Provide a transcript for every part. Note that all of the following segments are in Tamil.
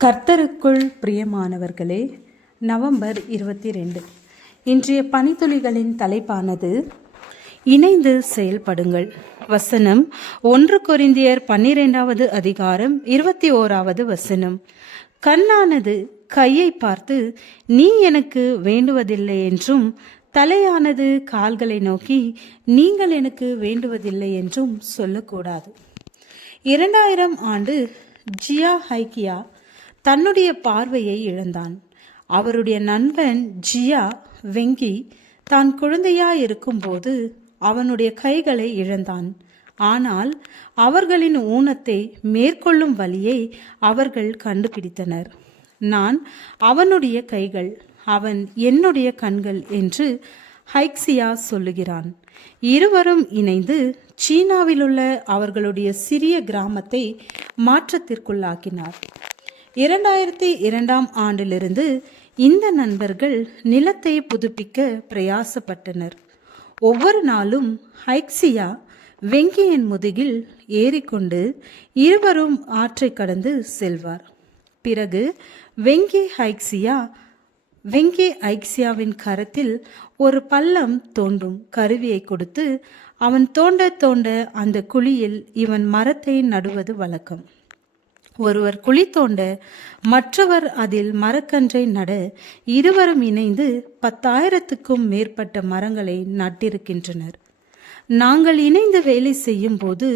கர்த்தருக்குள் பிரியமானவர்களே, நவம்பர் 22. இன்றைய பனித்துளிகளின் தலைப்பானது இணைந்து செயல்படுங்கள். வசனம் 1 கொரிந்தியர் 12வது அதிகாரம் 21வது வசனம். கண்ணானது கையை பார்த்து நீ எனக்கு வேண்டுவதில்லை என்றும், தலையானது கால்களை நோக்கி நீங்கள் எனக்கு வேண்டுவதில்லை என்றும் சொல்லக்கூடாது. 2000 ஆண்டு ஜியா ஹைக்கியா தன்னுடைய பார்வையை இழந்தான். அவருடைய நண்பன் ஜியா வெங்கி தான் குழந்தையாய் இருக்கும்போது அவனுடைய கைகளை இழந்தான். ஆனால் அவர்களின் ஊனத்தை மேற்கொள்ளும் வழியை அவர்கள் கண்டுபிடித்தனர். நான் அவனுடைய கைகள், அவன் என்னுடைய கண்கள் என்று ஹைக்சியா சொல்லுகிறான். இருவரும் இணைந்து சீனாவிலுள்ள அவர்களுடைய சிறிய கிராமத்தை மாற்றத்திற்குள்ளாக்கினார். 2002 ஆண்டிலிருந்து இந்த நண்பர்கள் நிலத்தை புதுப்பிக்க பிரயாசப்பட்டனர். ஒவ்வொரு நாளும் ஹைக்சியா வெங்கியின் முதுகில் ஏறிக்கொண்டு இருவரும் ஆற்றை கடந்து செல்வார். பிறகு வெங்கி ஐக்சியாவின் கரத்தில் ஒரு பள்ளம் தோண்டும் கருவியை கொடுத்து அவன் தோண்ட தோண்ட அந்த குழியில் இவன் மரத்தை நடுவது வழக்கம். ஒருவர் குழி தோண்ட மற்றவர் அதில் மரக்கன்றை நட இருவரும் இணைந்து 10,000க்கும் மேற்பட்ட மரங்களை நட்டிருக்கின்றனர். நாங்கள் இணைந்து வேலை செய்யும் போது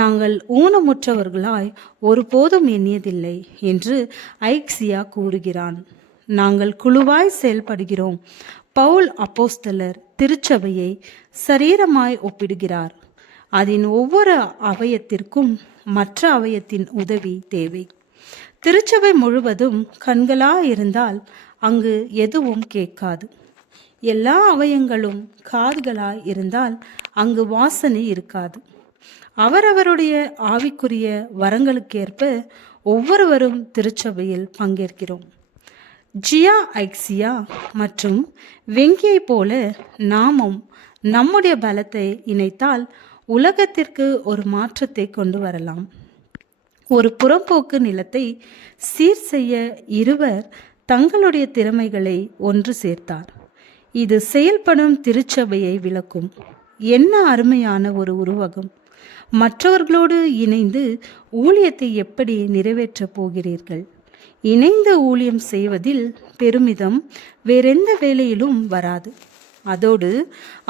நாங்கள் ஊனமுற்றவர்களாய் ஒருபோதும் எண்ணியதில்லை என்று ஐக்சியா கூறுகிறான். நாங்கள் குழுவாய் செயல்படுகிறோம். பவுல் அப்போஸ்தலர் திருச்சபையை சரீரமாய் ஒப்பிடுகிறார். அதன் ஒவ்வொரு அவயத்திற்கும் மற்ற அவயத்தின் உதவி தேவை. திருச்சபை முழுவதும் கண்களா இருந்தால் அங்கு எதுவும் கேட்காது. எல்லா அவயங்களும் காதுகளாய் இருந்தால் அங்கு வாசனை இருக்காது. அவரவருடைய ஆவிக்குரிய வரங்களுக்கேற்ப ஒவ்வொருவரும் திருச்சபையில் பங்கேற்கிறோம். ஜியா ஐக்சியா மற்றும் வெங்கியை போல நாமும் நம்முடைய பலத்தை இணைத்தால் உலகத்திற்கு ஒரு மாற்றத்தை கொண்டு வரலாம். ஒரு புறம்போக்கு நிலத்தை சீர் செய்ய இருவர் தங்களுடைய திறமைகளை ஒன்று சேர்த்தார். இது செயல்படும் திருச்சபையை விளக்கும். என்ன அருமையான ஒரு உருவகம்! மற்றவர்களோடு இணைந்து ஊழியத்தை எப்படி நிறைவேற்றப் போகிறீர்கள்? இணைந்து ஊழியம் செய்வதில் பெருமிதம் வேறெந்த வேலையிலும் வராது. அதோடு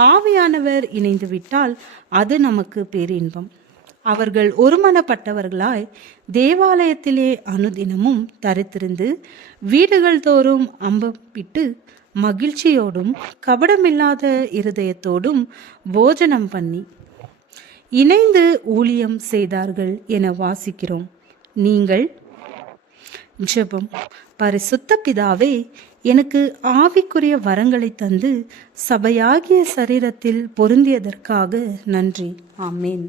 ஆவியானவர் இணைந்து விட்டால் அது நமக்கு பேரின்பம். அவர்கள் ஒருமனப்பட்டவர்களாய் தேவாலயத்திலே அனுதினமும் தரித்திருந்து வீடுகள் தோறும் அம்பப்பிட்டு மகிழ்ச்சியோடும் கபடமில்லாத இருதயத்தோடும் போஜனம் பண்ணி இணைந்து ஊழியம் செய்தார்கள் என வாசிக்கிறோம். நீங்கள் ஜெபம். பரிசுத்த பிதாவே, எனக்கு ஆவிக்குரிய வரங்களை தந்து சபையாகிய சரீரத்தில் பொருந்தியதற்காக நன்றி. ஆமேன்.